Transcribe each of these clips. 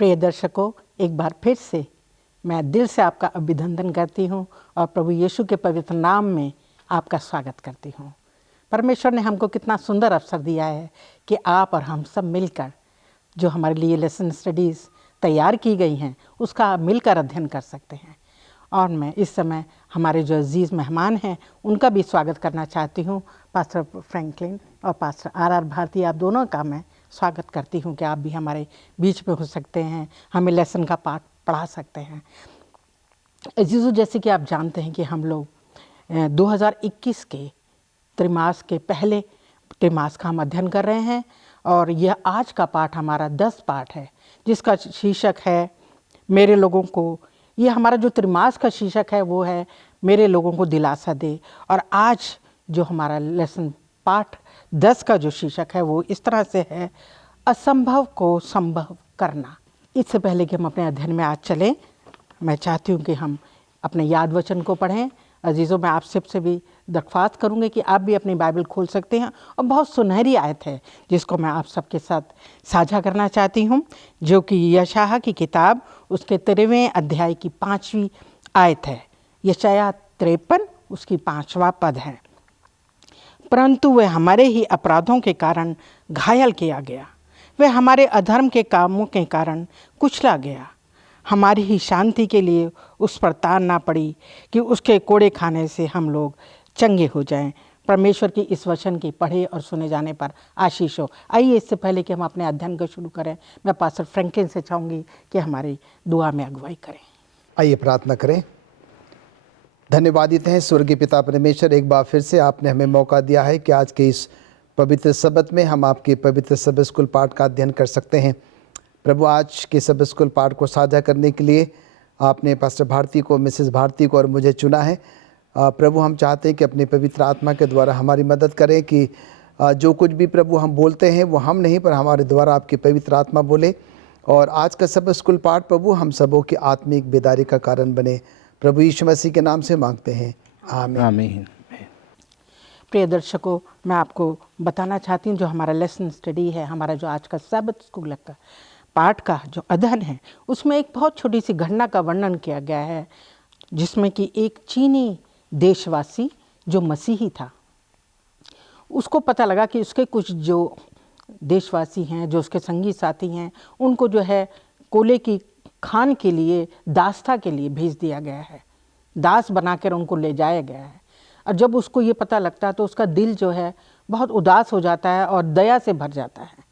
प्रिय दर्शकों, एक बार फिर से मैं दिल से आपका अभिनंदन करती हूँ और प्रभु यीशु के पवित्र नाम में आपका स्वागत करती हूँ। परमेश्वर ने हमको कितना सुंदर अवसर दिया है कि आप और हम सब मिलकर जो हमारे लिए लेसन स्टडीज़ तैयार की गई हैं उसका मिलकर अध्ययन कर सकते हैं। और मैं इस समय हमारे जो अजीज़ मेहमान हैं उनका भी स्वागत करना चाहती हूँ। पास्टर फ्रैंकलिन और पास्टर आर भारती, आप दोनों का मैं स्वागत करती हूँ कि आप भी हमारे बीच में हो सकते हैं, हमें लेसन का पाठ पढ़ा सकते हैं। अजीज़ों, जैसे कि आप जानते हैं कि हम लोग 2021 के त्रिमास के पहले त्रिमास का हम अध्ययन कर रहे हैं और यह आज का पाठ हमारा 10 पाठ है जिसका शीर्षक है मेरे लोगों को। ये हमारा जो त्रिमास का शीर्षक है वो है मेरे लोगों को दिलासा दे। और आज जो हमारा लेसन पाठ 10 का जो शीर्षक है वो इस तरह से है, असंभव को संभव करना। इससे पहले कि हम अपने अध्ययन में आज चलें, मैं चाहती हूँ कि हम अपने याद वचन को पढ़ें। अजीज़ों, मैं आप सबसे भी दरख्वास्त करूँगी कि आप भी अपनी बाइबल खोल सकते हैं और बहुत सुनहरी आयत है जिसको मैं आप सबके साथ साझा करना चाहती हूँ, जो कि यशायाह की किताब उसके 13वें अध्याय की 5वीं आयत है। यशायाह 53 उसकी 5वां पद है। परंतु वह हमारे ही अपराधों के कारण घायल किया गया, वह हमारे अधर्म के कामों के कारण कुचला गया। हमारी ही शांति के लिए उस पर तान ना पड़ी कि उसके कोड़े खाने से हम लोग चंगे हो जाएं। परमेश्वर की इस वचन की पढ़े और सुने जाने पर आशीष हो। आइए, इससे पहले कि हम अपने अध्ययन को शुरू करें, मैं पास्टर फ्रैंकलिन से चाहूँगी कि हमारी दुआ में अगुवाई करें। आइए प्रार्थना करें। धन्यवादित हैं स्वर्गीय पिता परमेश्वर, एक बार फिर से आपने हमें मौका दिया है कि आज के इस पवित्र सबत में हम आपके पवित्र सबत स्कूल पाठ का अध्ययन कर सकते हैं। प्रभु, आज के सबत स्कूल पाठ को साझा करने के लिए आपने पास्टर भारती को, मिसेस भारती को और मुझे चुना है। प्रभु, हम चाहते हैं कि अपने पवित्र आत्मा के द्वारा हमारी मदद करें कि जो कुछ भी प्रभु हम बोलते हैं वो हम नहीं पर हमारे द्वारा आपकी पवित्र आत्मा बोले। और आज का सबत स्कूल पाठ प्रभु हम सबों की आत्मिक बेदारी का कारण बने। प्रभु यीशु मसीह के नाम से मांगते हैं, आमीन। आमीन। प्रिय दर्शकों, मैं आपको बताना चाहती हूँ जो हमारा लेसन स्टडी है, हमारा जो आज का सबत स्कूल का पाठ का जो अध्ययन है उसमें एक बहुत छोटी सी घटना का वर्णन किया गया है, जिसमें कि एक चीनी देशवासी जो मसीही था, उसको पता लगा कि उसके कुछ जो देशवासी हैं, जो उसके संगी साथी हैं, उनको जो है कोले की खान के लिए, दास्ता के लिए भेज दिया गया है, दास बनाकर उनको ले जाया गया है। और जब उसको ये पता लगता है तो उसका दिल जो है बहुत उदास हो जाता है और दया से भर जाता है।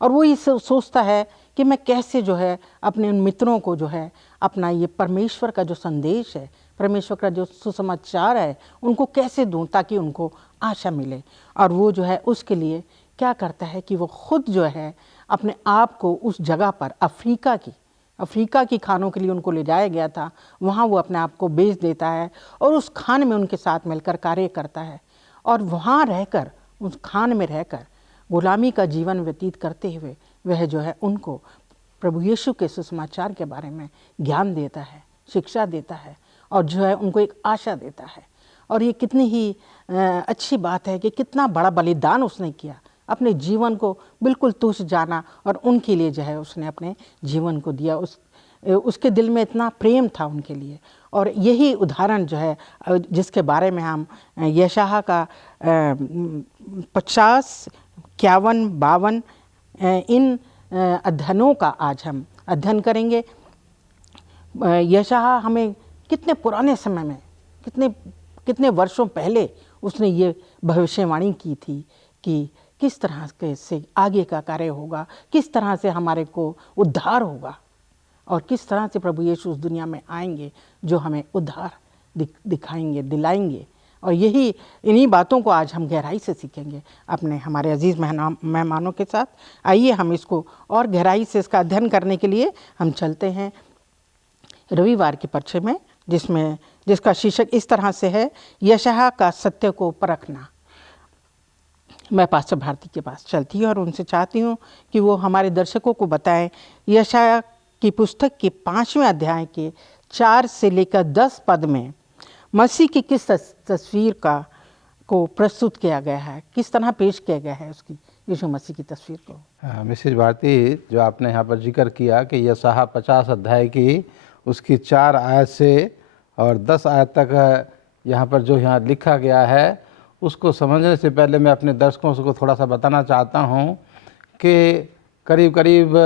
और वो ये सोचता है कि मैं कैसे जो है अपने उन मित्रों को जो है अपना ये परमेश्वर का जो संदेश है, परमेश्वर का जो सुसमाचार है, उनको कैसे दूं ताकि उनको आशा मिले। और वो जो है उसके लिए क्या करता है कि वो खुद जो है अपने आप को उस जगह पर अफ्रीका की खानों के लिए उनको ले जाया गया था, वहाँ वो अपने आप को बेच देता है और उस खान में उनके साथ मिलकर कार्य करता है। और वहाँ रहकर, उस खान में रहकर गुलामी का जीवन व्यतीत करते हुए वह जो है उनको प्रभु यीशु के सुसमाचार के बारे में ज्ञान देता है, शिक्षा देता है और जो है उनको एक आशा देता है। और ये कितनी ही अच्छी बात है कि कितना बड़ा बलिदान उसने किया, अपने जीवन को बिल्कुल तुच्छ जाना और उनके लिए जो है उसने अपने जीवन को दिया। उसके दिल में इतना प्रेम था उनके लिए। और यही उदाहरण जो है जिसके बारे में हम यशायाह का 50, 51, 52 इन अध्ययनों का आज हम अध्ययन करेंगे। यशायाह हमें कितने पुराने समय में, कितने वर्षों पहले उसने ये भविष्यवाणी की थी कि किस तरह से आगे का कार्य होगा, किस तरह से हमारे को उद्धार होगा और किस तरह से प्रभु यीशु उस दुनिया में आएंगे जो हमें उद्धार दिखाएंगे, दिलाएंगे। और इन्हीं बातों को आज हम गहराई से सीखेंगे अपने हमारे अजीज़ मेहमानों के साथ। आइए हम इसको और गहराई से इसका अध्ययन करने के लिए हम चलते हैं रविवार के पर्चे में, जिसका शीर्षक इस तरह से है, यशायाह का सत्य को परखना। मैं पास्टर भारती के पास चलती हूँ और उनसे चाहती हूँ कि वो हमारे दर्शकों को बताएं यशायाह की पुस्तक के 5वें अध्याय के 4 से लेकर 10 पद में मसीह की किस तस्वीर को प्रस्तुत किया गया है, किस तरह पेश किया गया है उसकी यीशु मसीह की तस्वीर को। मिसेज भारती, जो आपने यहाँ पर जिक्र किया कि यशायाह 50 अध्याय की उसकी 4 आयत से और 10 आयत तक यहाँ पर जो यहाँ लिखा गया है, उसको समझने से पहले मैं अपने दर्शकों को थोड़ा सा बताना चाहता हूँ कि करीब करीब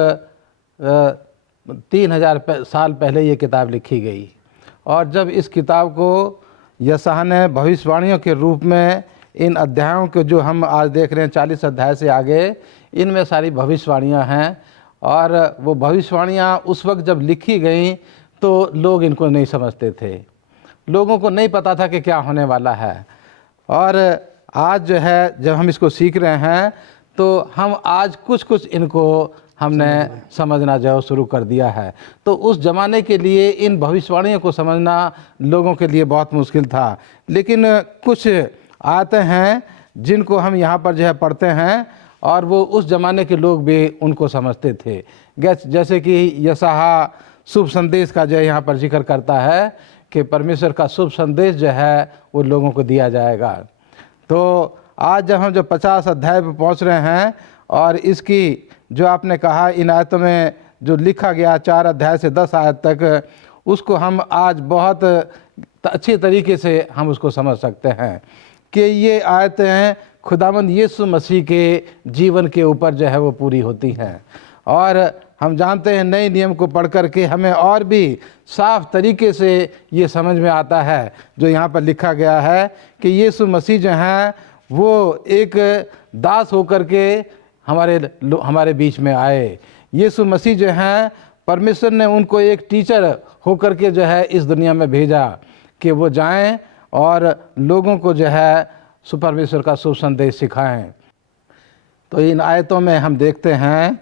3000 साल पहले ये किताब लिखी गई, और जब इस किताब को यशायाह ने भविष्यवाणियों के रूप में इन अध्यायों के जो हम आज देख रहे हैं 40 अध्याय से आगे, इनमें सारी भविष्यवाणियाँ हैं। और वो भविष्यवाणियाँ उस वक्त जब लिखी गई तो लोग इनको नहीं समझते थे, लोगों को नहीं पता था कि क्या होने वाला है। और आज जो है जब हम इसको सीख रहे हैं तो हम आज कुछ कुछ इनको हमने समझना जो शुरू कर दिया है। तो उस ज़माने के लिए इन भविष्यवाणियों को समझना लोगों के लिए बहुत मुश्किल था, लेकिन कुछ आयतें हैं जिनको हम यहाँ पर जो है पढ़ते हैं और वो उस ज़माने के लोग भी उनको समझते थे। जैसे कि यशायाह शुभ संदेश का जो है यहाँ पर जिक्र करता है कि परमेश्वर का शुभ संदेश जो है वो लोगों को दिया जाएगा। तो आज जब हम जो 50 अध्याय पर पहुँच रहे हैं और इसकी जो आपने कहा इन आयतों में जो लिखा गया 4 अध्याय से 10 आयत तक, उसको हम आज बहुत अच्छी तरीके से हम उसको समझ सकते हैं कि ये आयतें खुदावंद यीशु मसीह के जीवन के ऊपर जो है वो पूरी होती हैं। और हम जानते हैं नए नियम को पढ़ कर के हमें और भी साफ तरीके से ये समझ में आता है जो यहाँ पर लिखा गया है कि यीशु मसीह जो हैं वो एक दास होकर के हमारे बीच में आए। यीशु मसीह जो हैं परमेश्वर ने उनको एक टीचर होकर के जो है इस दुनिया में भेजा कि वो जाएं और लोगों को जो है परमेश्वर का शुभ संदेश सिखाएं। तो इन आयतों में हम देखते हैं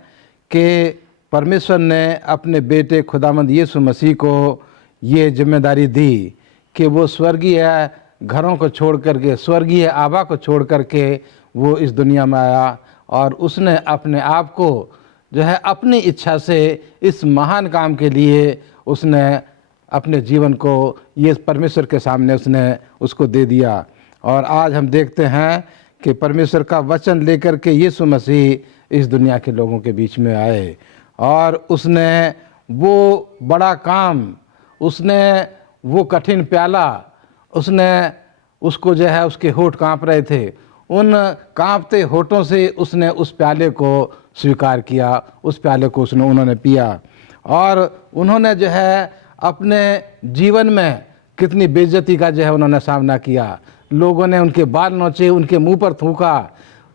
कि परमेश्वर ने अपने बेटे खुदावंद यीशु मसीह को ये जिम्मेदारी दी कि वो स्वर्गीय घरों को छोड़ करके, स्वर्गीय आबा को छोड़ करके वो इस दुनिया में आया और उसने अपने आप को जो है अपनी इच्छा से इस महान काम के लिए उसने अपने जीवन को ये परमेश्वर के सामने उसने उसको दे दिया। और आज हम देखते हैं कि परमेश्वर का वचन लेकर के यीशु मसीह इस दुनिया के लोगों के बीच में आए और उसने वो बड़ा काम, उसने वो कठिन प्याला, उसने उसको जो है उसके होठ काँप रहे थे, उन काँपते होठों से उसने उस प्याले को स्वीकार किया, उस प्याले को उन्होंने पिया। और उन्होंने जो है अपने जीवन में कितनी बेइज्जती का जो है उन्होंने सामना किया। लोगों ने उनके बाल नोचे, उनके मुंह पर थूका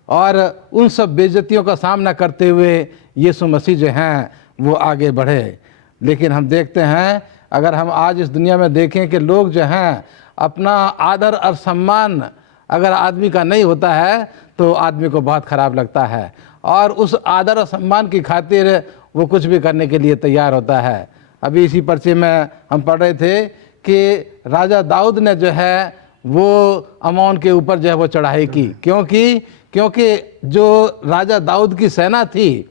और उन सब बेइज्जतियों का सामना करते हुए यीशु मसीह जो हैं वो आगे बढ़े। लेकिन हम देखते हैं अगर हम आज इस दुनिया में देखें कि लोग जो हैं अपना आदर और सम्मान अगर आदमी का नहीं होता है तो आदमी को बहुत ख़राब लगता है और उस आदर और सम्मान की खातिर वो कुछ भी करने के लिए तैयार होता है। अभी इसी पर्चे में हम पढ़ रहे थे कि राजा दाऊद ने जो है वो अमोन के ऊपर जो है वो चढ़ाई की, क्योंकि जो राजा दाऊद की सेना थी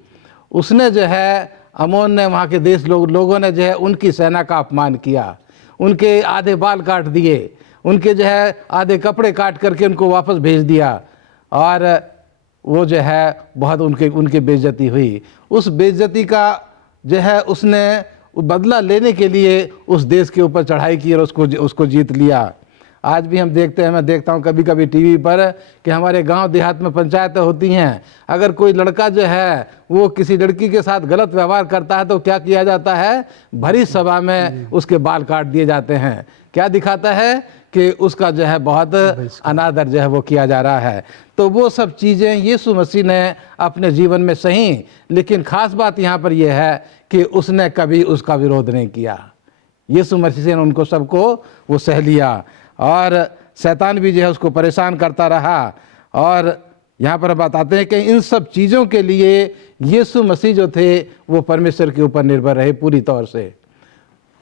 उसने जो है अमोन ने वहाँ के देश लोगों ने जो है उनकी सेना का अपमान किया, उनके आधे बाल काट दिए, उनके जो है आधे कपड़े काट करके उनको वापस भेज दिया और वो जो है बहुत उनकी बेइज्जती हुई। उस बेइज्जती का जो है उसने बदला लेने के लिए उस देश के ऊपर चढ़ाई की और उसको जीत लिया। आज भी हम देखते हैं, मैं देखता हूँ कभी कभी टीवी पर कि हमारे गांव देहात में पंचायतें होती हैं, अगर कोई लड़का जो है वो किसी लड़की के साथ गलत व्यवहार करता है तो क्या किया जाता है, भरी सभा में उसके बाल काट दिए जाते हैं। क्या दिखाता है कि उसका जो है बहुत अनादर जो है वो किया जा रहा है। तो वो सब चीज़ें यीशु मसीह ने अपने जीवन में सही, लेकिन ख़ास बात यहाँ पर यह है कि उसने कभी उसका विरोध नहीं किया। यीशु मसीह ने उनको सबको वो सह लिया और शैतान भी जो है उसको परेशान करता रहा। और यहाँ पर बताते हैं कि इन सब चीज़ों के लिए यीशु मसीह जो थे वो परमेश्वर के ऊपर निर्भर रहे पूरी तौर से,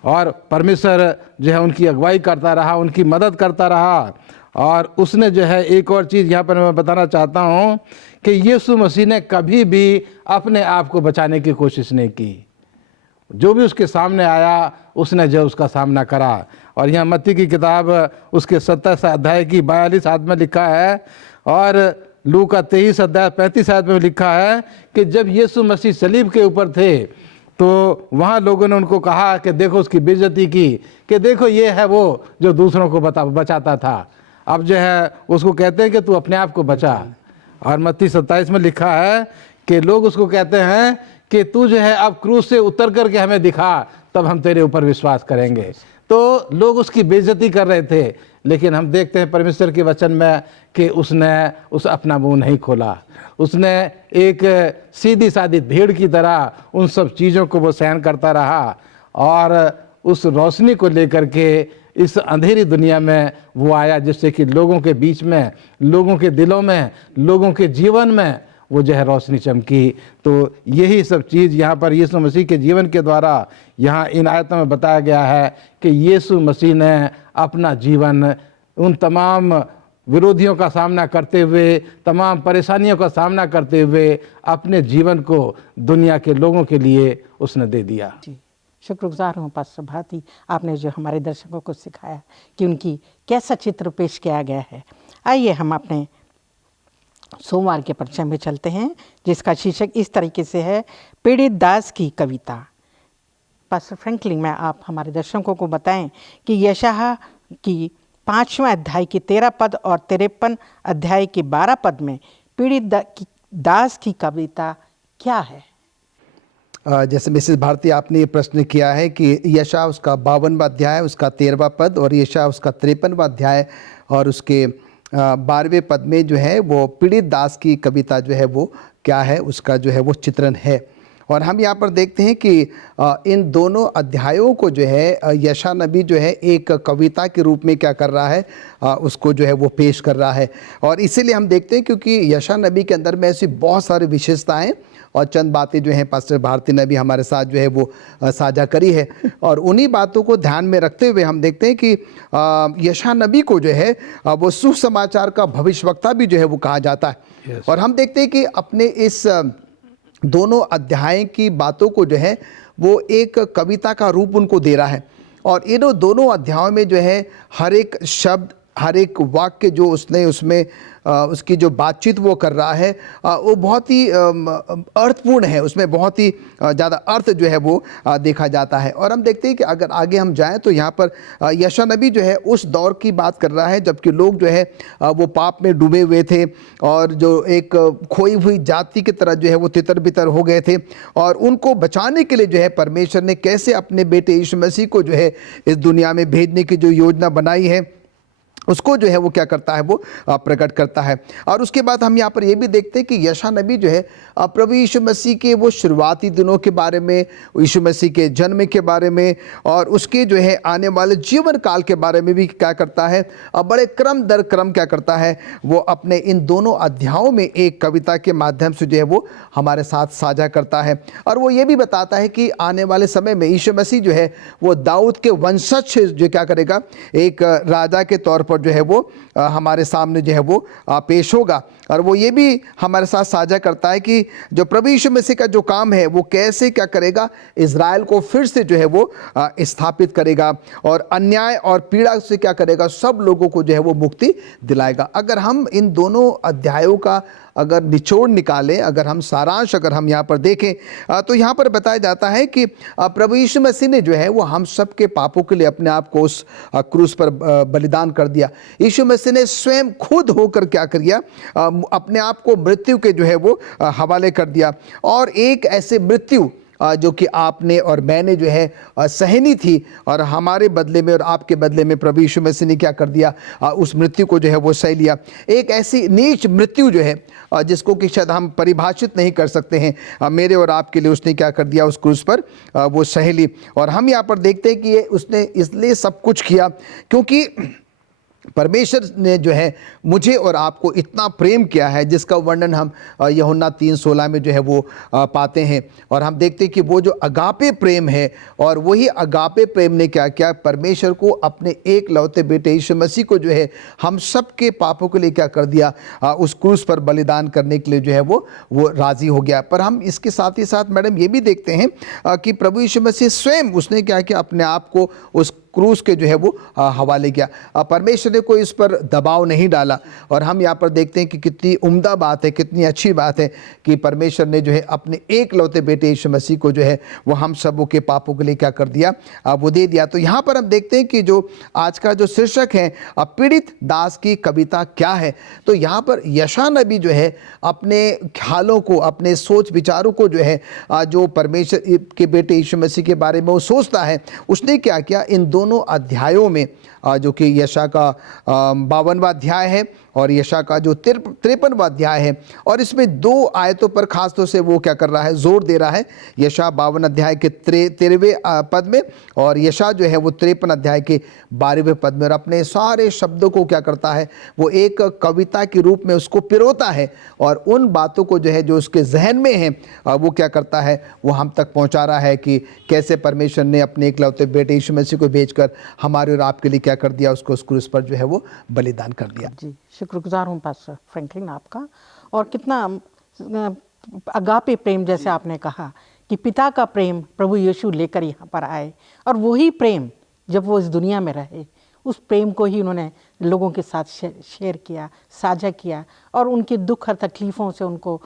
और परमेश्वर जो है उनकी अगुवाई करता रहा, उनकी मदद करता रहा। और उसने जो है एक और चीज़ यहाँ पर मैं बताना चाहता हूँ कि यीशु मसीह ने कभी भी अपने आप को बचाने की कोशिश नहीं की। जो भी उसके सामने आया उसने जो उसका सामना करा। और यहाँ मत्ती की किताब उसके 27 अध्याय की 42 आयत में लिखा है, और लू का 23 अध्याय 35 आयत में लिखा है कि जब यीशु मसीह सलीब के ऊपर थे तो वहाँ लोगों ने उनको कहा कि देखो उसकी बेइज्जती की, कि देखो ये है वो जो दूसरों को बचाता था, अब जो है उसको कहते हैं कि तू अपने आप को बचा। और मत्ती 27 में लिखा है कि लोग उसको कहते हैं कि तू जो है अब क्रूस से उतर करके हमें दिखा, तब हम तेरे ऊपर विश्वास करेंगे। तो लोग उसकी बेइज्जती कर रहे थे, लेकिन हम देखते हैं परमेश्वर के वचन में कि उसने अपना मुंह नहीं खोला। उसने एक सीधी सादी भेड़ की तरह उन सब चीज़ों को वो सहन करता रहा और उस रोशनी को लेकर के इस अंधेरी दुनिया में वो आया, जिससे कि लोगों के बीच में, लोगों के दिलों में, लोगों के जीवन में वो जो है रोशनी चमकी। तो यही सब चीज़ यहाँ पर यीशु मसीह के जीवन के द्वारा यहाँ इन आयतों में बताया गया है कि यीशु मसीह ने अपना जीवन उन तमाम विरोधियों का सामना करते हुए, तमाम परेशानियों का सामना करते हुए अपने जीवन को दुनिया के लोगों के लिए उसने दे दिया। जी, शुक्रगुजार हूँ पास्टर भारती, आपने जो हमारे दर्शकों को सिखाया कि उनकी कैसा चित्र पेश किया गया है। आइए हम अपने सोमवार के परिचय में चलते हैं, जिसका शीर्षक इस तरीके से है, पीड़ित दास की कविता। पास्टर फ्रैंकलिन में आप हमारे दर्शकों को बताएं कि यशायाह की 5वें अध्याय की 13 पद और 53 अध्याय के 12 पद में पीड़ित दास की कविता क्या है। जैसे मिसेस भारती आपने ये प्रश्न किया है कि यशायाह उसका 52वां अध्याय उसका 13वां पद और यशायाह उसका 53वां अध्याय और उसके 12वें पद में जो है वो पीड़ित दास की कविता जो है वो क्या है, उसका जो है वो चित्रण है। और हम यहाँ पर देखते हैं कि इन दोनों अध्यायों को जो है यशायाह नबी जो है एक कविता के रूप में क्या कर रहा है, उसको जो है वो पेश कर रहा है। और इसीलिए हम देखते हैं क्योंकि यशायाह नबी के अंदर में ऐसी बहुत सारी विशेषताएं और चंद बातें जो हैं पास्टर भारती ने भी हमारे साथ जो है वो साझा करी है। और उन्हीं बातों को ध्यान में रखते हुए हम देखते हैं कि यशायाह नबी को जो है वो सुसमाचार का भविष्यवक्ता भी जो है वो कहा जाता है। और हम देखते हैं कि अपने इस दोनों अध्याय की बातों को जो है वो एक कविता का रूप उनको दे रहा है। और इन दोनों अध्यायों में जो है हर एक शब्द, हर एक वाक्य जो उसने उसमें उसकी जो बातचीत वो कर रहा है वो बहुत ही अर्थपूर्ण है, उसमें बहुत ही ज़्यादा अर्थ जो है वो देखा जाता है। और हम देखते हैं कि अगर आगे हम जाएं तो यहाँ पर यशायाह नबी जो है उस दौर की बात कर रहा है जबकि लोग जो है वो पाप में डूबे हुए थे और जो एक खोई हुई जाति की तरह जो है वो तितर बितर हो गए थे। और उनको बचाने के लिए जो है परमेश्वर ने कैसे अपने बेटे यीशु मसीह को जो है इस दुनिया में भेजने की जो योजना बनाई है उसको जो है वो क्या करता है, वो प्रकट करता है। और उसके बाद हम यहाँ पर ये भी देखते हैं कि यशायाह नबी जो है प्रभु यीशु मसीह के वो शुरुआती दिनों के बारे में, यीशु मसीह के जन्म के बारे में और उसके जो है आने वाले जीवन काल के बारे में भी क्या करता है, बड़े क्रम दर क्रम क्या करता है, वो अपने इन दोनों अध्यायों में एक कविता के माध्यम से जो है वो हमारे साथ साझा करता है। और वो ये भी बताता है कि आने वाले समय में यीशु मसीह जो है वो दाऊद के वंशज जो क्या करेगा, एक राजा के तौर पर जो है वो हमारे सामने जो है वो पेश होगा। और वो ये भी हमारे साथ साझा करता है कि जो प्रभु यीशु मसीह का जो काम है वो कैसे क्या करेगा, इज़राइल को फिर से जो है वो स्थापित करेगा और अन्याय और पीड़ा से क्या करेगा, सब लोगों को जो है वो मुक्ति दिलाएगा। अगर हम इन दोनों अध्यायों का अगर निचोड़ निकालें, अगर हम सारांश अगर हम यहाँ पर देखें तो यहाँ पर बताया जाता है कि प्रभु यीशु मसीह ने जो है वो हम सब के पापों के लिए अपने आप को उस क्रूस पर बलिदान कर दिया। यीशु मसीह ने स्वयं खुद होकर क्या किया, अपने आप को मृत्यु के जो है वो हवाले कर दिया। और एक ऐसे मृत्यु जो कि आपने और मैंने जो है सहनी थी और हमारे बदले में और आपके बदले में प्रभु यीशु मसीह ने क्या कर दिया, उस मृत्यु को जो है वो सह लिया। एक ऐसी नीच मृत्यु जो है जिसको कि शायद हम परिभाषित नहीं कर सकते हैं, मेरे और आपके लिए उसने क्या कर दिया, उस क्रूस पर वो सह ली। और हम यहाँ पर देखते हैं कि ये उसने इसलिए सब कुछ किया क्योंकि परमेश्वर ने जो है मुझे और आपको इतना प्रेम किया है जिसका वर्णन हम यूहन्ना 3:16 में जो है वो पाते हैं। और हम देखते हैं कि वो जो अगापे प्रेम है और वही अगापे प्रेम ने क्या किया, परमेश्वर को अपने एक लौते बेटे यीशु मसीह को जो है हम सब के पापों के लिए क्या कर दिया, उस क्रूस पर बलिदान करने के लिए जो है वो राज़ी हो गया। पर हम इसके साथ ही साथ मैडम ये भी देखते हैं कि प्रभु यीशु मसीह स्वयं उसने क्या किया, अपने आप को उस क्रूस के जो है वो हवाले किया। परमेश्वर ने कोई इस पर दबाव नहीं डाला। और हम यहाँ पर देखते हैं कि कितनी उम्दा बात है, कितनी अच्छी बात है कि परमेश्वर ने जो है अपने एक लौते बेटे यीशु मसीह को जो है वो हम सबों के पापों के लिए क्या कर दिया, वो दे दिया। तो यहाँ पर हम देखते हैं कि जो आज का जो शीर्षक है पीड़ित दास की कविता क्या है, तो यहाँ पर यशायाह नबी जो है अपने ख्यालों को, अपने सोच विचारों को जो है जो परमेश्वर के बेटे यीशु मसीह के बारे में वो सोचता है, उसने क्या किया, इन दोनों अध्यायों में जो कि यशायाह का 52वां अध्याय है और यशायाह का जो 53वां अध्याय है, और इसमें 2 आयतों पर खास तौर से वो क्या कर रहा है, जोर दे रहा है। यशायाह 52 अध्याय के 13वें पद में और यशायाह जो है वो 53 अध्याय के 12वें पद में, और अपने सारे शब्दों को क्या करता है, वो एक कविता के रूप में उसको पिरोता है और उन बातों को जो है जो उसके जहन में है वो क्या करता है, वो हम तक पहुंचा रहा है कि कैसे परमेश्वर ने अपने एकलौते बेटे यीशु मसीह को भेजकर हमारे और आपके लिए क्या कर दिया, उसको उस क्रूस पर जो है वो बलिदान कर दिया। जी, शुक्रगुजार हूँ पास्टर फ्रैंकलिन आपका। और कितना अगापे प्रेम, जैसे आपने कहा कि पिता का प्रेम प्रभु यीशु लेकर यहाँ पर आए, और वही प्रेम जब वो इस दुनिया में रहे, उस प्रेम को ही उन्होंने लोगों के साथ शेयर किया, साझा किया, और उनके दुख और तकलीफ़ों से उनको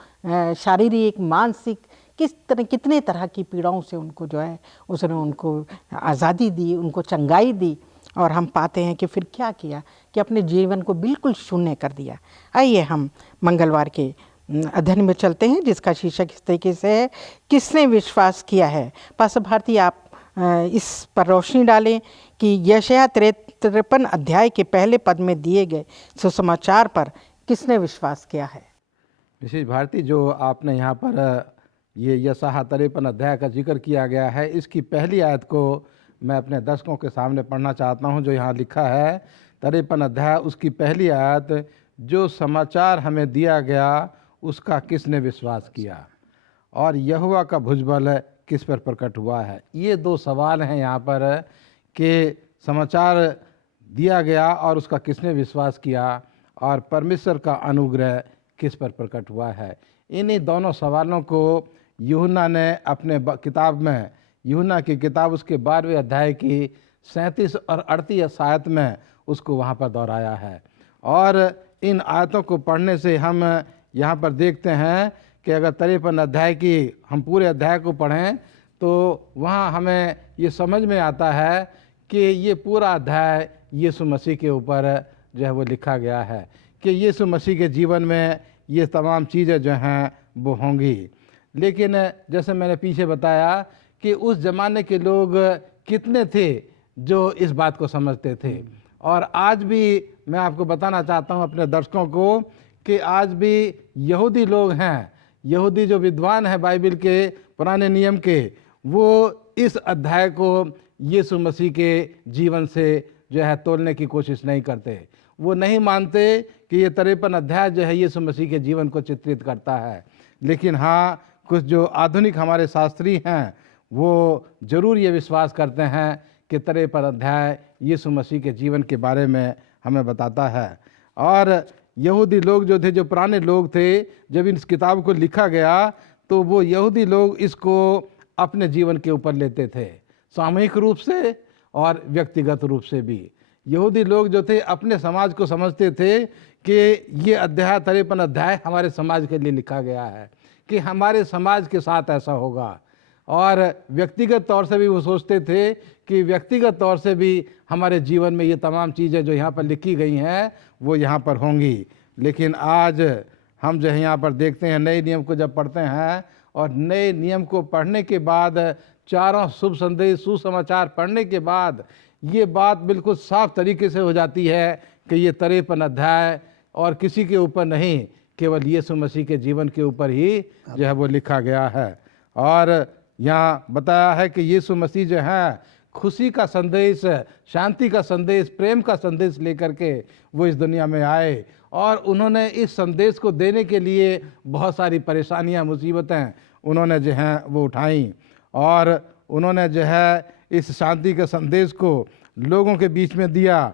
शारीरिक, मानसिक, कितने तरह की पीड़ाओं से उनको जो है उसने उनको आज़ादी दी, उनको चंगाई दी। और हम पाते हैं कि फिर क्या किया कि अपने जीवन को बिल्कुल शून्य कर दिया। आइए हम मंगलवार के अध्ययन में चलते हैं, जिसका शीर्षक इस तरीके से है, किसने विश्वास किया है। पास्टर भारती, आप इस पर रोशनी डालें कि यशायाह 53 अध्याय के पहले पद में दिए गए सुसमाचार पर किसने विश्वास किया है। विशेष भारती, जो आपने यहाँ पर ये यशायाह 53 अध्याय का जिक्र किया गया है, इसकी पहली आयत को मैं अपने दर्शकों के सामने पढ़ना चाहता हूँ। जो यहाँ लिखा है 53 अध्याय, उसकी पहली आयत, जो समाचार हमें दिया गया उसका किसने विश्वास किया और यहोवा का भुजबल किस पर प्रकट हुआ है। ये 2 सवाल हैं यहाँ पर कि समाचार दिया गया और उसका किसने विश्वास किया, और परमेश्वर का अनुग्रह किस पर प्रकट हुआ है। इन्हीं दोनों सवालों को यूहन्ना ने अपने किताब में, यूहन्ना की किताब उसके 12वें अध्याय की 37 और 38 आयत में उसको वहाँ पर दोहराया है। और इन आयतों को पढ़ने से हम यहाँ पर देखते हैं कि अगर 53 अध्याय की हम पूरे अध्याय को पढ़ें तो वहाँ हमें ये समझ में आता है कि ये पूरा अध्याय यीशु मसीह के ऊपर जो है वो लिखा गया है, कि यीशु मसीह के जीवन में ये तमाम चीज़ें जो हैं वो होंगी। लेकिन जैसे मैंने पीछे बताया कि उस ज़माने के लोग कितने थे जो इस बात को समझते थे, और आज भी मैं आपको बताना चाहता हूँ अपने दर्शकों को कि आज भी यहूदी लोग हैं, यहूदी जो विद्वान हैं बाइबल के पुराने नियम के, वो इस अध्याय को यीशु मसीह के जीवन से जो है तोलने की कोशिश नहीं करते। वो नहीं मानते कि ये 53 अध्याय जो है यीशु मसीह के जीवन को चित्रित करता है। लेकिन हाँ, कुछ जो आधुनिक हमारे शास्त्री हैं वो ज़रूर ये विश्वास करते हैं कि 53 अध्याय यीशु मसीह के जीवन के बारे में हमें बताता है। और यहूदी लोग जो थे, जो पुराने लोग थे, जब इस किताब को लिखा गया तो वो यहूदी लोग इसको अपने जीवन के ऊपर लेते थे, सामूहिक रूप से और व्यक्तिगत रूप से भी। यहूदी लोग जो थे अपने समाज को समझते थे कि ये अध्याय 53 अध्याय हमारे समाज के लिए लिखा गया है, कि हमारे समाज के साथ ऐसा होगा। और व्यक्तिगत तौर से भी वो सोचते थे कि व्यक्तिगत तौर से भी हमारे जीवन में ये तमाम चीज़ें जो यहाँ पर लिखी गई हैं वो यहाँ पर होंगी। लेकिन आज हम जो है यहाँ पर देखते हैं, नए नियम को जब पढ़ते हैं और नए नियम को पढ़ने के बाद, चारों शुभ संदेश सुसमाचार पढ़ने के बाद ये बात बिल्कुल साफ तरीके से हो जाती है कि ये 53 अध्याय और किसी के ऊपर नहीं, केवल यीशु मसीह के जीवन के ऊपर ही जो है वो लिखा गया है। और यहाँ बताया है कि यीशु मसीह जो है खुशी का संदेश, शांति का संदेश, प्रेम का संदेश लेकर के वो इस दुनिया में आए, और उन्होंने इस संदेश को देने के लिए बहुत सारी परेशानियाँ, मुसीबतें उन्होंने जो हैं वो उठाई, और उन्होंने जो है इस शांति के संदेश को लोगों के बीच में दिया,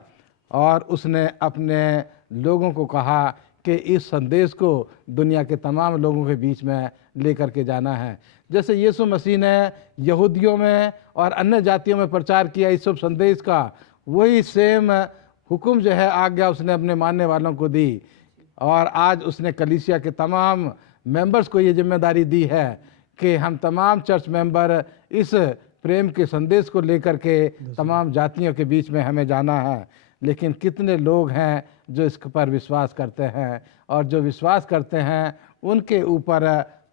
और उसने अपने लोगों को कहा कि इस संदेश को दुनिया के तमाम लोगों के बीच में लेकर के जाना है। जैसे यीशु मसीह ने यहूदियों में और अन्य जातियों में प्रचार किया इस शुभ संदेश का, वही सेम हुक्म जो है आज्ञा उसने अपने मानने वालों को दी। और आज उसने कलीसिया के तमाम मेंबर्स को ये जिम्मेदारी दी है कि हम तमाम चर्च मेंबर इस प्रेम के संदेश को लेकर के तमाम जातियों के बीच में हमें जाना है। लेकिन कितने लोग हैं जो इस पर विश्वास करते हैं, और जो विश्वास करते हैं उनके ऊपर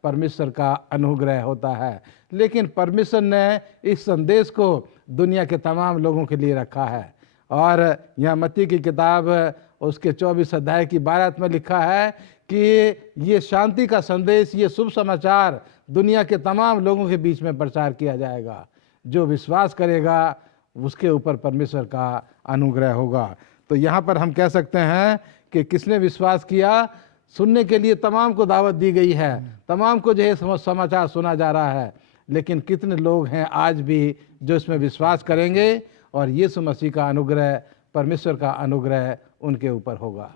परमेश्वर का अनुग्रह होता है। लेकिन परमेश्वर ने इस संदेश को दुनिया के तमाम लोगों के लिए रखा है। और यहाँ मत्ती की किताब उसके 24 अध्याय की 12 में लिखा है कि ये शांति का संदेश, ये शुभ समाचार दुनिया के तमाम लोगों के बीच में प्रचार किया जाएगा। जो विश्वास करेगा उसके ऊपर परमेश्वर का अनुग्रह होगा। तो यहाँ पर हम कह सकते हैं कि किसने विश्वास किया, सुनने के लिए तमाम को दावत दी गई है, तमाम को जो है समाचार सुना जा रहा है। लेकिन कितने लोग हैं आज भी जो इसमें विश्वास करेंगे, और यीशु मसीह का अनुग्रह, परमेश्वर का अनुग्रह उनके ऊपर होगा।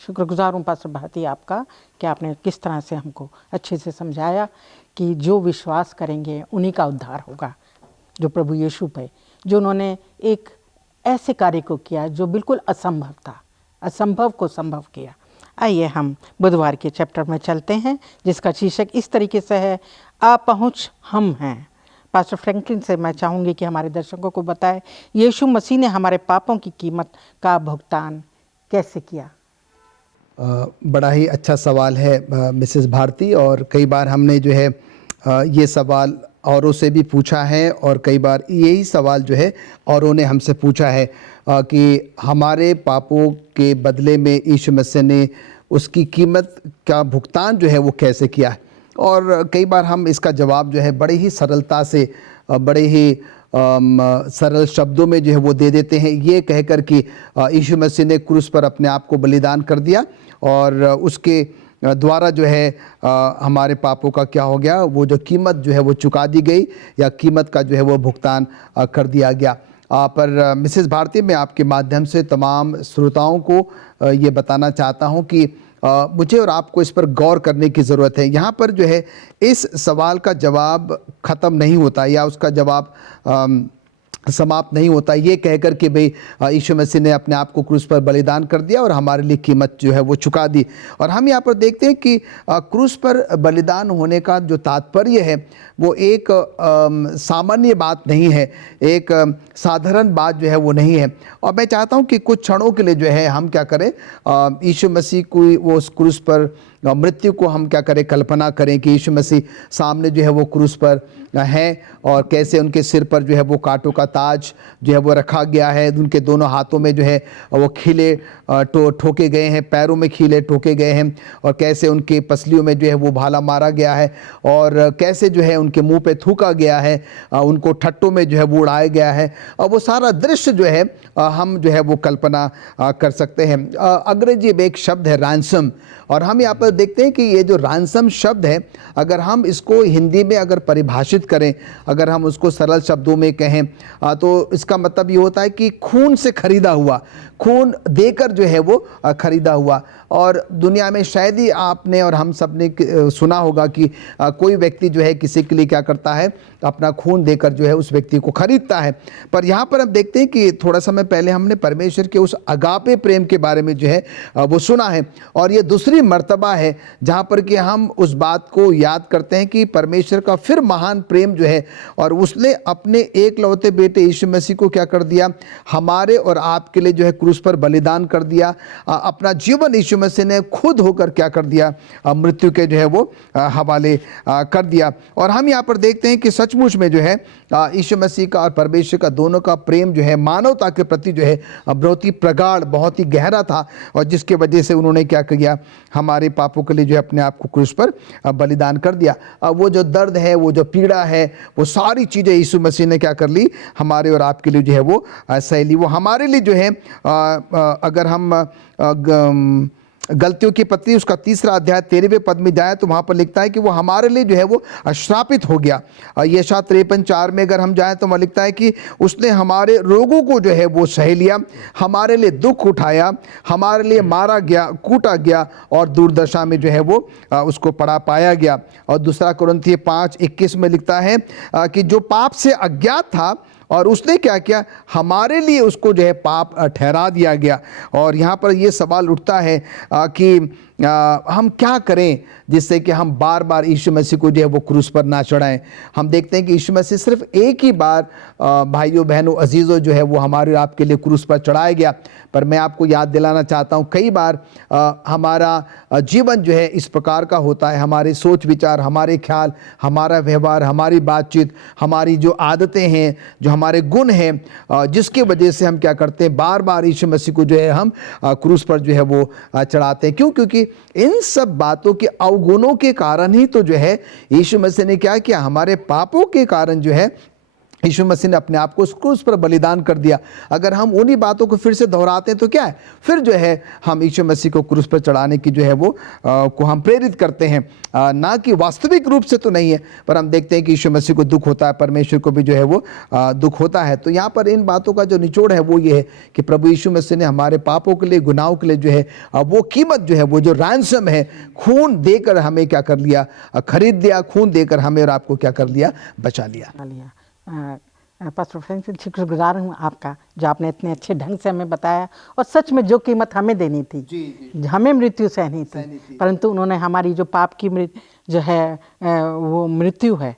शुक्रगुजार हूँ पास्टर भारती आपका कि आपने किस तरह से हमको अच्छे से समझाया कि जो विश्वास करेंगे उन्हीं का उद्धार होगा। जो प्रभु यीशु पे, जो उन्होंने एक ऐसे कार्य को किया जो बिल्कुल असंभव था, असंभव को संभव किया। आइए हम बुधवार के चैप्टर में चलते हैं, जिसका शीर्षक इस तरीके से है, आप पहुँच हम हैं। पास्टर फ्रैंकलिन से मैं चाहूँगी कि हमारे दर्शकों को बताएं, यीशु मसीह ने हमारे पापों की कीमत का भुगतान कैसे किया। बड़ा ही अच्छा सवाल है मिसेस भारती, और कई बार हमने जो है ये सवाल औरों से भी पूछा है, और कई बार यही सवाल जो है औरों ने हमसे पूछा है कि हमारे पापों के बदले में यीशु मसीह ने उसकी कीमत का भुगतान जो है वो कैसे किया है। और कई बार हम इसका जवाब जो है बड़े ही सरलता से, बड़े ही सरल शब्दों में जो है वो दे देते हैं, ये कहकर कि यीशु मसीह ने क्रूस पर अपने आप को बलिदान कर दिया, और उसके द्वारा जो है हमारे पापों का क्या हो गया, वो जो कीमत जो है वो चुका दी गई, या कीमत का जो है वो भुगतान कर दिया गया। पर मिसेस भारती, मैं आपके माध्यम से तमाम श्रोताओं को ये बताना चाहता हूँ कि मुझे और आपको इस पर गौर करने की ज़रूरत है। यहाँ पर जो है इस सवाल का जवाब ख़त्म नहीं होता, या उसका जवाब समाप्त नहीं होता ये कहकर कि भाई यीशु मसीह ने अपने आप को क्रूस पर बलिदान कर दिया और हमारे लिए कीमत जो है वो चुका दी। और हम यहाँ पर देखते हैं कि क्रूस पर बलिदान होने का जो तात्पर्य है वो एक सामान्य बात नहीं है, एक साधारण बात जो है वो नहीं है। और मैं चाहता हूँ कि कुछ क्षणों के लिए जो है हम क्या करें, यीशु मसीह को वो उस क्रूस पर मृत्यु को हम क्या करें, कल्पना करें कि यीशु मसीह सामने जो है वो क्रूस पर हैं, और कैसे उनके सिर पर जो है वो कांटों का ताज जो है वो रखा गया है, उनके दोनों हाथों में जो है वो खीले ठोके गए हैं, पैरों में खीले ठोके गए हैं, और कैसे उनके पसलियों में जो है वो भाला मारा गया है, और कैसे जो है उनके मुंह पे थूका गया है, उनको ठट्टों में जो है वो उड़ाया गया है। और वो सारा दृश्य जो है हम जो है वो कल्पना कर सकते हैं। अंग्रेजी में एक शब्द है रैंसम, और हम यहाँ पर देखते हैं कि ये जो रैंसम शब्द है, अगर हम इसको हिंदी में अगर परिभाषित करें, अगर हम उसको सरल शब्दों में कहें तो इसका मतलब ये होता है कि खून से खरीदा हुआ, खून देकर जो है वो खरीदा हुआ। और दुनिया में शायद ही आपने और हम सब ने सुना होगा कि कोई व्यक्ति जो है किसी के लिए क्या करता है, अपना खून देकर जो है उस व्यक्ति को खरीदता है। पर यहाँ पर हम देखते हैं कि थोड़ा समय पहले हमने परमेश्वर के उस अगापे प्रेम के बारे में जो है वो सुना है, और ये दूसरी मर्तबा है जहाँ पर कि हम उस बात को याद करते हैं कि परमेश्वर का फिर महान प्रेम जो है, और उसने अपने एकलौते बेटे यीशु मसीह को क्या कर दिया, हमारे और आपके लिए जो है क्रूस पर बलिदान कर दिया। अपना जीवन यीशु मसीह ने खुद होकर क्या कर दिया, मृत्यु के जो है वो हवाले कर दिया। और हम यहाँ पर देखते हैं कि सचमुच में जो है यीशु मसीह का और परमेश्वर का दोनों का प्रेम जो है मानवता के प्रति जो है बहुत ही प्रगाढ़, बहुत ही गहरा था, और जिसके वजह से उन्होंने क्या किया, हमारे पापों के लिए जो है अपने आप को क्रूस पर बलिदान कर दिया। वो जो दर्द है, वो जो पीड़ा है, वो सारी चीज़ें यीशु मसीह ने क्या कर ली, हमारे और आपके लिए जो है वो सह ली। वो हमारे लिए जो है अगर हम गलतियों की पत्री उसका 3 अध्याय 13वें पद में जाए तो वहाँ पर लिखता है कि वो हमारे लिए जो है वो श्रापित हो गया। यशायाह 53:4 में अगर हम जाएं तो वहाँ लिखता है कि उसने हमारे रोगों को जो है वो सह लिया, हमारे लिए दुख उठाया, हमारे लिए मारा गया, कूटा गया और दुर्दशा में जो है वो उसको पड़ा पाया गया। और दूसरा कुरिन्थियों 5:21 में लिखता है कि जो पाप से अज्ञात था और उसने क्या किया, हमारे लिए उसको जो है पाप ठहरा दिया गया। और यहाँ पर ये सवाल उठता है कि हम क्या करें जिससे कि हम बार बार यीशु मसीह को जो है वो क्रूस पर ना चढ़ाएं। हम देखते हैं कि यीशु मसीह सिर्फ एक ही बार भाइयों बहनों अजीज़ों जो है वो हमारे आपके लिए क्रूस पर चढ़ाया गया। पर मैं आपको याद दिलाना चाहता हूँ कई बार हमारा जीवन जो है इस प्रकार का होता है, हमारे सोच विचार, हमारे ख्याल, हमारा व्यवहार, हमारी बातचीत, हमारी जो आदतें हैं, जो हमारे गुण हैं, जिसकी वजह से हम क्या करते हैं, बार बार यीशु मसीह को जो है हम क्रूस पर जो है वो चढ़ाते हैं। क्यों? क्योंकि इन सब बातों के अवगुणों के कारण ही तो जो है यीशु मसीह ने क्या किया, हमारे पापों के कारण जो है यीशु मसीह ने अपने आप को उस क्रूस पर बलिदान कर दिया। अगर हम उन्हीं बातों को फिर से दोहराते हैं तो क्या है, फिर जो है हम यीशु मसीह को क्रूस पर चढ़ाने की जो है वो को हम प्रेरित करते हैं, ना कि वास्तविक रूप से तो नहीं है, पर हम देखते हैं कि यीशु मसीह को दुख होता है, परमेश्वर को भी जो है वो दुख होता है। तो यहाँ पर इन बातों का जो निचोड़ है वो ये है कि प्रभु यीशु मसीह ने हमारे पापों के लिए, गुनाहों के लिए जो है वो कीमत जो है वो जो रैंसम है, खून देकर हमें क्या कर लिया, खरीद दिया, खून देकर हमें और आपको क्या कर लिया, बचा लिया। पास्टर फ्रेंसिस, शुक्रगुजार हूँ आपका जो आपने इतने अच्छे ढंग से हमें बताया। और सच में जो कीमत हमें देनी थी, हमें मृत्यु सहनी थी, परंतु उन्होंने हमारी जो पाप की जो है वो मृत्यु है,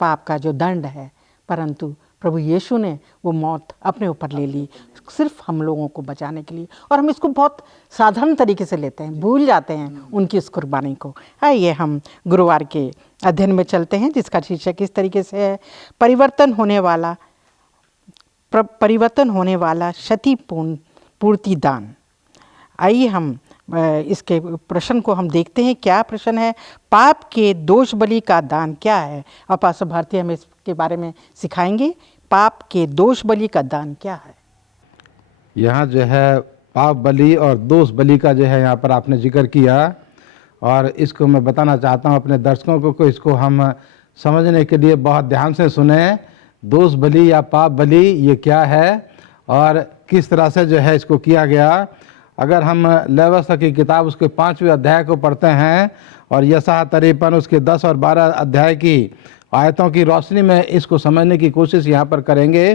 पाप का जो दंड है, परंतु प्रभु यीशु ने वो मौत अपने ऊपर ले ली सिर्फ हम लोगों को बचाने के लिए। और हम इसको बहुत साधारण तरीके से लेते हैं, भूल जाते हैं उनकी इस कुर्बानी को। आइए हम गुरुवार के अध्ययन में चलते हैं जिसका शीर्षक इस तरीके से है, परिवर्तन होने वाला क्षतिपूर्ति दान। आइए हम इसके प्रश्न को हम देखते हैं। क्या प्रश्न है? पाप के दोष बलि का दान क्या है? और पास्टर भारती हमें इसके बारे में सिखाएंगे। पाप के दोष बलि का दान क्या है? यहाँ जो है पाप बलि और दोष बलि का जो है यहाँ पर आपने जिक्र किया, और इसको मैं बताना चाहता हूँ अपने दर्शकों को इसको हम समझने के लिए बहुत ध्यान से सुने। दोष बलि या पाप बलि ये क्या है और किस तरह से जो है इसको किया गया। अगर हम लेवितिकुस की किताब उसके 5वें अध्याय को पढ़ते हैं और यशायाह 53 उसके 10 और 12 अध्याय की आयतों की रोशनी में इसको समझने की कोशिश यहाँ पर करेंगे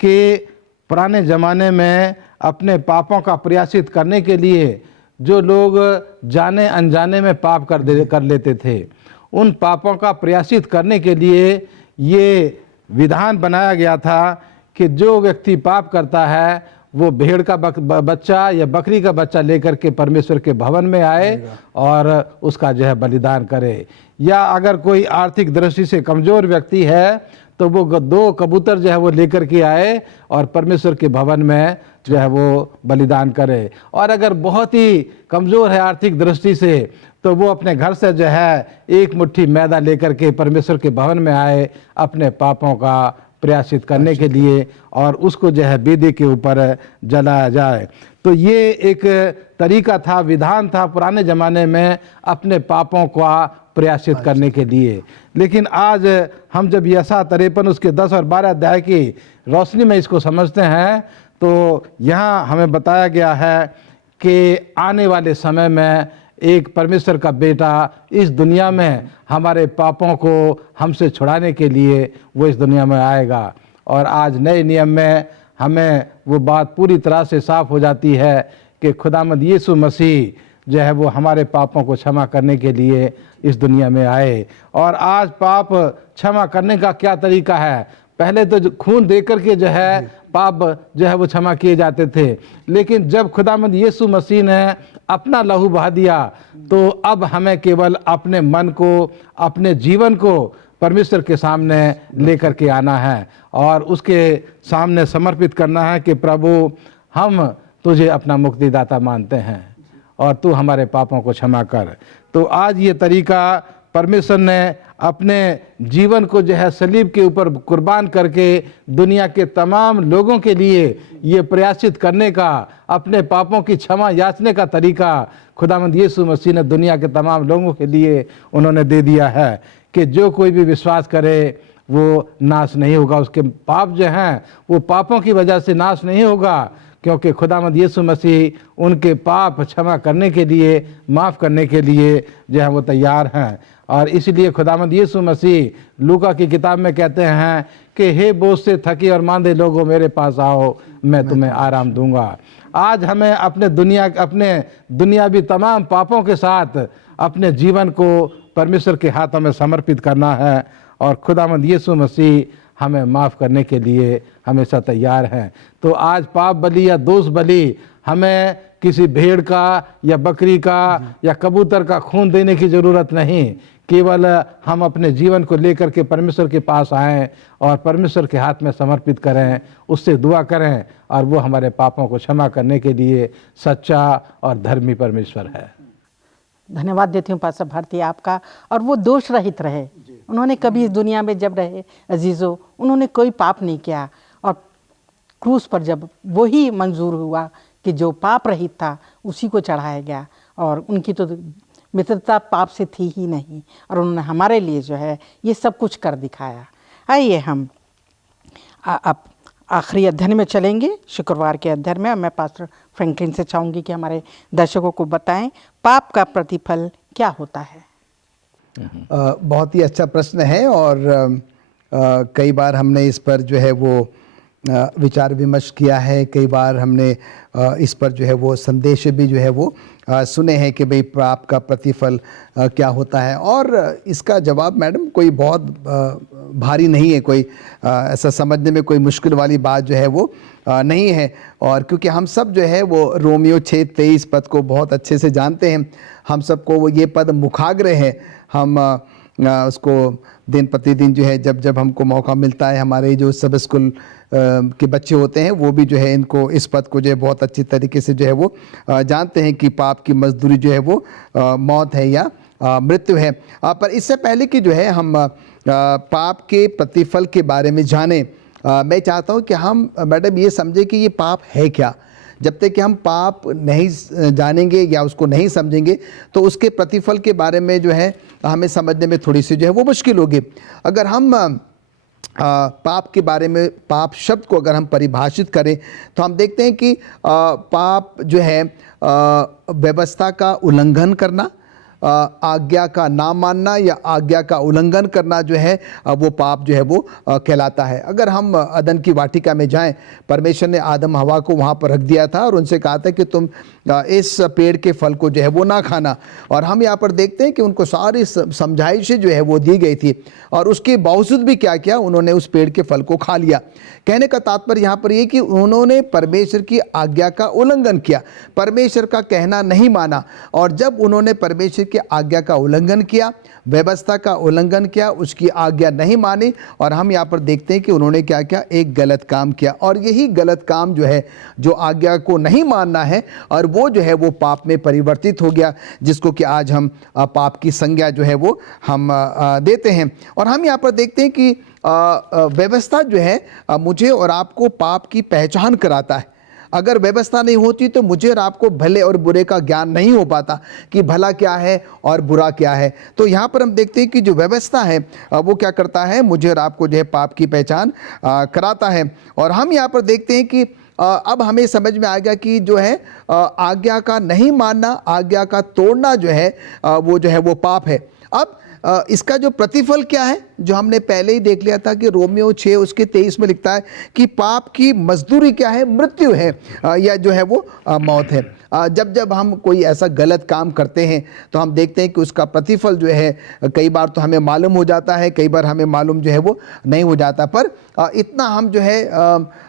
कि पुराने ज़माने में अपने पापों का प्रायश्चित करने के लिए जो लोग जाने अनजाने में पाप कर लेते थे, उन पापों का प्रायश्चित करने के लिए ये विधान बनाया गया था कि जो व्यक्ति पाप करता है वो भेड़ का बच्चा या बकरी का बच्चा लेकर के परमेश्वर के भवन में आए और उसका जो है बलिदान करे। या अगर कोई आर्थिक दृष्टि से कमज़ोर व्यक्ति है तो वो 2 कबूतर जो है वो लेकर के आए और परमेश्वर के भवन में जो है वो बलिदान करे। और अगर बहुत ही कमज़ोर है आर्थिक दृष्टि से तो वो अपने घर से जो है 1 मुट्ठी मैदा लेकर के परमेश्वर के भवन में आए अपने पापों का प्रायश्चित करने के लिए, और उसको जो है वेदी के ऊपर जलाया जाए। तो ये एक तरीका था, विधान था पुराने ज़माने में अपने पापों का प्रायश्चित करने के लिए। लेकिन आज हम जब यशायाह 53 उसके 10 और 12 अध्याय की रोशनी में इसको समझते हैं तो यहाँ हमें बताया गया है कि आने वाले समय में एक परमेश्वर का बेटा इस दुनिया में हमारे पापों को हमसे छुड़ाने के लिए वो इस दुनिया में आएगा। और आज नए नियम में हमें वो बात पूरी तरह से साफ हो जाती है कि खुदावंद यीशु मसीह जो है वो हमारे पापों को क्षमा करने के लिए इस दुनिया में आए। और आज पाप क्षमा करने का क्या तरीका है? पहले तो खून दे करके जो है पाप जो है वो क्षमा किए जाते थे, लेकिन जब खुदावंद यीशु मसीह ने अपना लहू बहा दिया तो अब हमें केवल अपने मन को, अपने जीवन को परमेश्वर के सामने लेकर के आना है और उसके सामने समर्पित करना है कि प्रभु हम तुझे अपना मुक्तिदाता मानते हैं और तू हमारे पापों को क्षमा कर। तो आज ये तरीका परमेश्वर ने अपने जीवन को जो है सलीब के ऊपर कुर्बान करके दुनिया के तमाम लोगों के लिए ये प्रयासित करने का, अपने पापों की क्षमा याचने का तरीका खुदावंद यीशु मसीह ने दुनिया के तमाम लोगों के लिए उन्होंने दे दिया है कि जो कोई भी विश्वास करे वो नाश नहीं होगा। उसके पाप जो हैं वो पापों की वजह से नाश नहीं होगा, क्योंकि खुदावंद यीशु मसीह उनके पाप क्षमा करने के लिए, माफ़ करने के लिए जो है वो तैयार हैं। और इसलिए खुदावंद यीशु मसीह लूका की किताब में कहते हैं कि हे बोझ से थके और मांदे लोगों मेरे पास आओ, मैं तुम्हें आराम दूंगा। आज हमें अपने दुनियावी तमाम पापों के साथ अपने जीवन को परमेश्वर के हाथों में समर्पित करना है, और खुदावंद यीशु मसीह हमें माफ़ करने के लिए हमेशा तैयार हैं। तो आज पाप बलि या दोष बलि हमें किसी भेड़ का या बकरी का या कबूतर का खून देने की ज़रूरत नहीं। केवल हम अपने जीवन को लेकर के परमेश्वर के पास आएँ और परमेश्वर के हाथ में समर्पित करें, उससे दुआ करें, और वो हमारे पापों को क्षमा करने के लिए सच्चा और धर्मी परमेश्वर है। धन्यवाद देती हूँ पास्टर भारती आपका। और वो दोष रहित रहे, उन्होंने कभी इस दुनिया में जब रहे अजीज़ों, उन्होंने कोई पाप नहीं किया, और क्रूस पर जब वही मंजूर हुआ कि जो पाप रहित था उसी को चढ़ाया गया, और उनकी तो मित्रता पाप से थी ही नहीं, और उन्होंने हमारे लिए जो है ये सब कुछ कर दिखाया। आइए हम अब आखिरी अध्ययन में चलेंगे, शुक्रवार के अध्ययन में। मैं पास्टर फ्रैंकलिन से चाहूँगी कि हमारे दर्शकों को बताएं पाप का प्रतिफल क्या होता है। बहुत ही अच्छा प्रश्न है, और कई बार हमने इस पर जो है वो विचार विमर्श किया है। कई बार हमने इस पर जो है वो संदेश भी जो है वो सुने हैं कि भाई पाप का प्रतिफल क्या होता है। और इसका जवाब मैडम कोई बहुत भारी नहीं है, कोई ऐसा समझने में कोई मुश्किल वाली बात जो है वो नहीं है। और क्योंकि हम सब जो है वो रोमियो 6:23 पद को बहुत अच्छे से जानते हैं, हम सबको वो ये पद मुखाग्र है। हम उसको दिन प्रतिदिन जो है जब जब हमको मौका मिलता है, हमारे जो सब स्कूल के बच्चे होते हैं वो भी जो है इनको इस पद को जो है बहुत अच्छी तरीके से जो है वो जानते हैं कि पाप की मजदूरी जो है वो मौत है या मृत्यु है। पर इससे पहले कि जो है हम पाप के प्रतिफल के बारे में जानें, मैं चाहता हूँ कि हम मैडम ये समझें कि ये पाप है क्या। जब तक कि हम पाप नहीं जानेंगे या उसको नहीं समझेंगे तो उसके प्रतिफल के बारे में जो है हमें समझने में थोड़ी सी जो है वो मुश्किल होगी। अगर हम पाप के बारे में, पाप शब्द को अगर हम परिभाषित करें तो हम देखते हैं कि पाप जो है व्यवस्था का उल्लंघन करना, आज्ञा का ना मानना या आज्ञा का उल्लंघन करना जो है वो पाप जो है वो कहलाता है। अगर हम अदन की वाटिका में जाएं, परमेश्वर ने आदम हवा को वहाँ पर रख दिया था और उनसे कहा था कि तुम इस पेड़ के फल को जो है वो ना खाना, और हम यहाँ पर देखते हैं कि उनको सारी समझाइशें जो है वो दी गई थी, और उसके बावजूद भी क्या किया, उन्होंने उस पेड़ के फल को खा लिया। कहने का तात्पर्य यहाँ पर ये कि उन्होंने परमेश्वर की आज्ञा का उल्लंघन किया, परमेश्वर का कहना नहीं माना, और जब उन्होंने परमेश्वर की आज्ञा का उल्लंघन किया, व्यवस्था का उल्लंघन किया, उसकी आज्ञा नहीं मानी, और हम यहाँ पर देखते हैं कि उन्होंने क्या किया, एक गलत काम किया। और यही गलत काम जो है, जो आज्ञा को नहीं मानना है, और वो जो है वो पाप में परिवर्तित हो गया, जिसको कि आज हम पाप की संज्ञा जो है वो हम देते हैं। और हम यहाँ पर देखते हैं कि व्यवस्था जो है मुझे और आपको पाप की पहचान कराता है। अगर व्यवस्था नहीं होती तो मुझे और आपको भले और बुरे का ज्ञान नहीं हो पाता कि भला क्या है और बुरा क्या है। तो यहाँ पर हम देखते हैं कि जो व्यवस्था है वो क्या करता है, मुझे और आपको जो है पाप की पहचान कराता है। और हम यहाँ पर देखते हैं कि अब हमें समझ में आ गया कि जो है आज्ञा का नहीं मानना, आज्ञा का तोड़ना जो है वो जो है वो पाप है। अब इसका जो प्रतिफल क्या है, जो हमने पहले ही देख लिया था कि रोमियो 6 उसके 23 में लिखता है कि पाप की मजदूरी क्या है, मृत्यु है, या जो है वो मौत है। जब जब हम कोई ऐसा गलत काम करते हैं तो हम देखते हैं कि उसका प्रतिफल जो है कई बार तो हमें मालूम हो जाता है, कई बार हमें मालूम जो है वो नहीं हो जाता। पर इतना हम जो है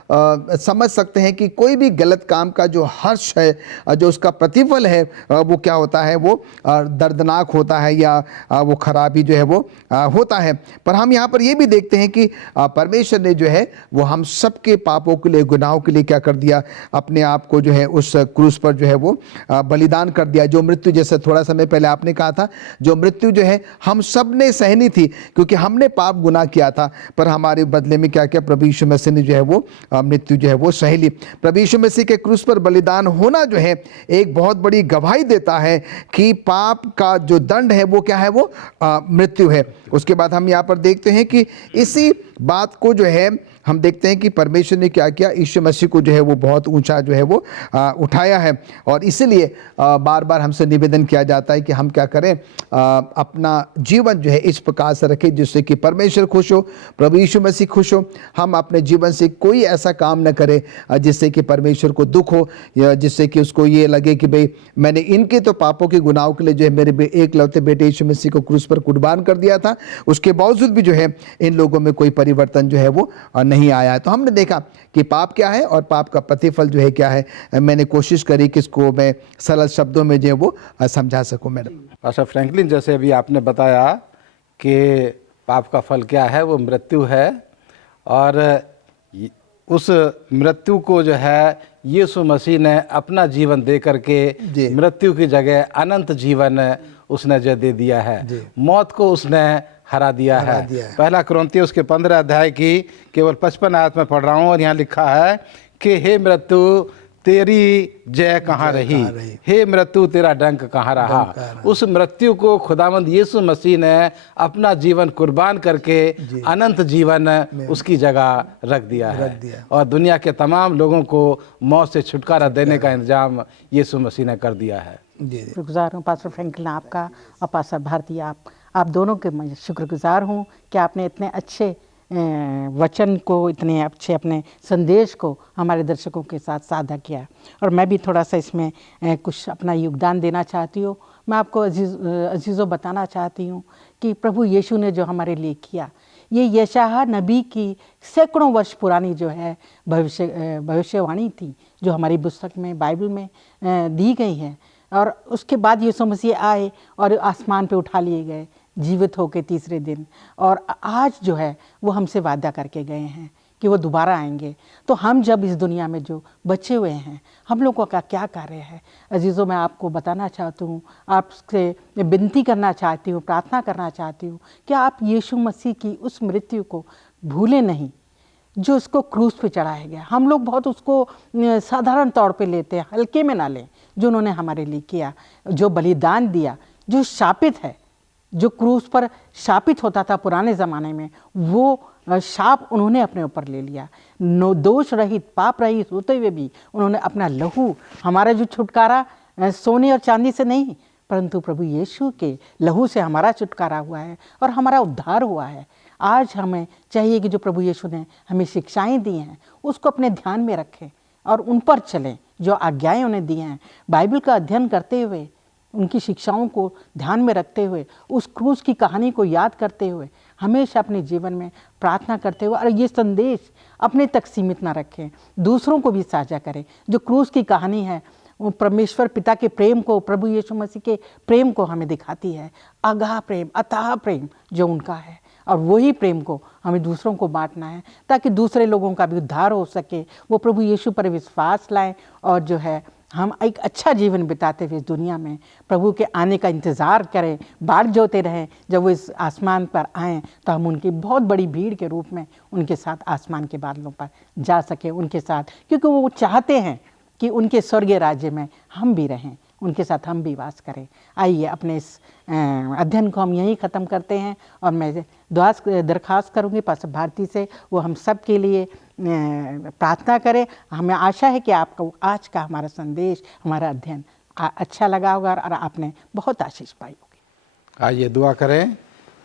समझ सकते हैं कि कोई भी गलत काम का जो हर्ष है, जो उसका प्रतिफल है, वो क्या होता है, वो दर्दनाक होता है, या वो खराबी जो है वो होता है। पर हम यहाँ पर ये भी देखते हैं कि परमेश्वर ने जो है वो हम सबके पापों के लिए, गुनाहों के लिए क्या कर दिया, अपने आप को जो है उस क्रूस पर जो है है वो बलिदान कर दिया। जो मृत्यु, जैसे थोड़ा समय पहले आपने कहा था, जो मृत्यु जो है हम सब ने सहनी थी, क्योंकि हमने पाप गुनाह किया था, पर हमारे बदले में क्या किया, प्रभु यीशु मसीह ने जो है वो मृत्यु जो है वो सह ली। प्रभु यीशु मसीह के क्रूस पर बलिदान होना जो है एक बहुत बड़ी गवाही देता है कि पाप का जो दंड है वो क्या है, वो मृत्यु है। उसके बाद हम यहाँ पर देखते हैं कि इसी बात को जो है हम देखते हैं कि परमेश्वर ने क्या किया, यीशु मसीह को जो है वो बहुत ऊंचा जो है वो उठाया है। और इसीलिए बार बार हमसे निवेदन किया जाता है कि हम क्या करें, अपना जीवन जो है इस प्रकार से रखें जिससे कि परमेश्वर खुश हो, प्रभु यीशु मसीह खुश हो। हम अपने जीवन से कोई ऐसा काम न करें जिससे कि परमेश्वर को दुख हो, या जिससे कि उसको ये लगे कि भाई मैंने इनके तो पापों के गुनाहों के लिए जो है मेरे एकलौते बेटे यीशु मसीह को क्रूस पर कुर्बान कर दिया था, उसके बावजूद भी जो है इन लोगों में कोई परिवर्तन जो है वो नहीं आया है। तो हमने देखा कि पाप क्या है और पाप का प्रतिफल जो है क्या है। मैंने कोशिश करी कि इसको मैं सरल शब्दों में जो है वो समझा सकूं। मैडम पास्टर फ्रैंकलिन, जैसे अभी आपने बताया कि पाप का फल क्या है, वो मृत्यु है, और उस मृत्यु को जो है यीशु मसीह ने अपना जीवन दे करके मृत्यु की जगह अनंत जीवन उसने जो दे दिया है, मौत को उसने हरा दिया है। पहला कुरिन्थियों उसके 15 अध्याय की केवल 55 आयत में पढ़ रहा हूँ, और यहाँ लिखा है कि हे मृत्यु तेरी जय कहाँ रही, हे मृत्यु तेरा डंक कहाँ रहा। उस मृत्यु को खुदावंद यीशु मसीह ने अपना जीवन कुर्बान करके अनंत जीवन उसकी जगह रख दिया है, और दुनिया के तमाम लोगों को मौत से छुटकारा देने का इंतजाम यीशु मसीह ने कर दिया है। शुक्रगुजार हूँ पास्टर फ्रैंकलिन आपका और पास्टर भारती, आप दोनों के मैं शुक्रगुजार हूँ कि आपने इतने अच्छे वचन को, इतने अच्छे अपने संदेश को हमारे दर्शकों के साथ साझा किया। और मैं भी थोड़ा सा इसमें कुछ अपना योगदान देना चाहती हूँ। मैं आपको अजीज़ों बताना चाहती हूँ कि प्रभु यीशु ने जो हमारे लिए किया, ये यशायाह नबी की सैकड़ों वर्ष पुरानी जो है भविष्यवाणी थी, जो हमारी पुस्तक में, बाइबल में दी गई है। और उसके बाद यीशु मसीह आए और आसमान पे उठा लिए गए जीवित होकर तीसरे दिन, और आज जो है वो हमसे वादा करके गए हैं कि वो दोबारा आएंगे। तो हम जब इस दुनिया में जो बचे हुए हैं, हम लोगों का क्या कार्य है। अजीज़ों, मैं आपको बताना चाहती हूँ, आपसे विनती करना चाहती हूँ, प्रार्थना करना चाहती हूँ कि आप यीशु मसीह की उस मृत्यु को भूलें नहीं जो उसको क्रूस पे चढ़ाया गया। हम लोग बहुत उसको साधारण तौर पे लेते हैं, हल्के में ना लें। जो उन्होंने हमारे लिए किया, जो बलिदान दिया, जो शापित है, जो क्रूस पर शापित होता था पुराने ज़माने में, वो शाप उन्होंने अपने ऊपर ले लिया। दोष रहित, पाप रहित होते हुए भी उन्होंने अपना लहू, हमारा जो छुटकारा सोने और चांदी से नहीं, परंतु प्रभु यीशु के लहू से हमारा छुटकारा हुआ है और हमारा उद्धार हुआ है। आज हमें चाहिए कि जो प्रभु यीशु ने हमें शिक्षाएं दी हैं उसको अपने ध्यान में रखें और उन पर चलें। जो आज्ञाएं उन्हें दी हैं, बाइबल का अध्ययन करते हुए, उनकी शिक्षाओं को ध्यान में रखते हुए, उस क्रूस की कहानी को याद करते हुए, हमेशा अपने जीवन में प्रार्थना करते हुए, और ये संदेश अपने तक सीमित ना रखें, दूसरों को भी साझा करें। जो क्रूस की कहानी है वो परमेश्वर पिता के प्रेम को, प्रभु यीशु मसीह के प्रेम को हमें दिखाती है। अगाध प्रेम, अथाह प्रेम जो उनका है, और वही प्रेम को हमें दूसरों को बांटना है ताकि दूसरे लोगों का भी उद्धार हो सके। वो प्रभु यीशु पर विश्वास लाएं और जो है हम एक अच्छा जीवन बिताते हुए इस दुनिया में प्रभु के आने का इंतज़ार करें, बाट जोते रहें। जब वो इस आसमान पर आएँ तो हम उनकी बहुत बड़ी भीड़ के रूप में उनके साथ आसमान के बादलों पर जा सकें उनके साथ, क्योंकि वो चाहते हैं कि उनके स्वर्गीय राज्य में हम भी रहें, उनके साथ हम भी वास करें। आइए अपने इस अध्ययन को हम यहीं ख़त्म करते हैं, और मैं दरख्वास्त करूँगी पास्टर भारती से, वो हम सब के लिए प्रार्थना करें। हमें आशा है कि आपको आज का हमारा संदेश, हमारा अध्ययन अच्छा लगा होगा और आपने बहुत आशीष पाई होगी। आइए दुआ करें।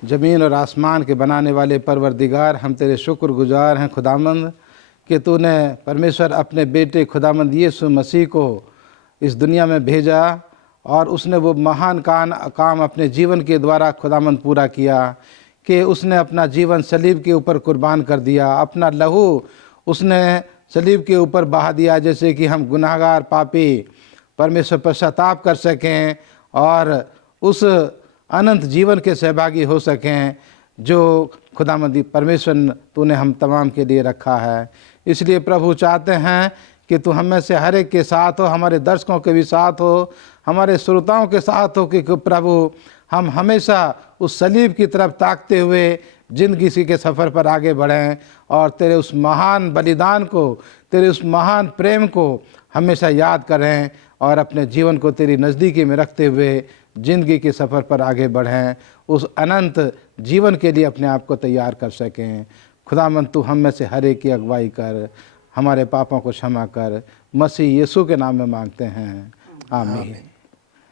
ज़मीन और आसमान के बनाने वाले परवरदिगार, हम तेरे शुक्रगुजार हैं खुदामंद कि तूने परमेश्वर अपने बेटे खुदामंद यीशु मसीह को इस दुनिया में भेजा, और उसने वो महान काम अपने जीवन के द्वारा खुदामंद पूरा किया कि उसने अपना जीवन सलीब के ऊपर कुर्बान कर दिया, अपना लहू उसने सलीब के ऊपर बहा दिया, जैसे कि हम गुनाहगार पापी परमेश्वर पश्चाताप कर सकें और उस अनंत जीवन के सहभागी हो सकें जो खुदामंदी परमेश्वर तूने हम तमाम के लिए रखा है। इसलिए प्रभु चाहते हैं कि तू हम में से हर एक के साथ हो, हमारे दर्शकों के भी साथ हो, हमारे श्रोताओं के साथ हो कि प्रभु हम हमेशा उस सलीब की तरफ ताकते हुए ज़िंदगी के सफ़र पर आगे बढ़ें और तेरे उस महान बलिदान को, तेरे उस महान प्रेम को हमेशा याद करें और अपने जीवन को तेरी नज़दीकी में रखते हुए ज़िंदगी के सफ़र पर आगे बढ़ें, उस अनंत जीवन के लिए अपने आप को तैयार कर सकें। खुदावंद तू हम में से हर एक की अगुवाई कर, हमारे पापों को क्षमा कर, मसीह यीशु के नाम में मांगते हैं, आमीन।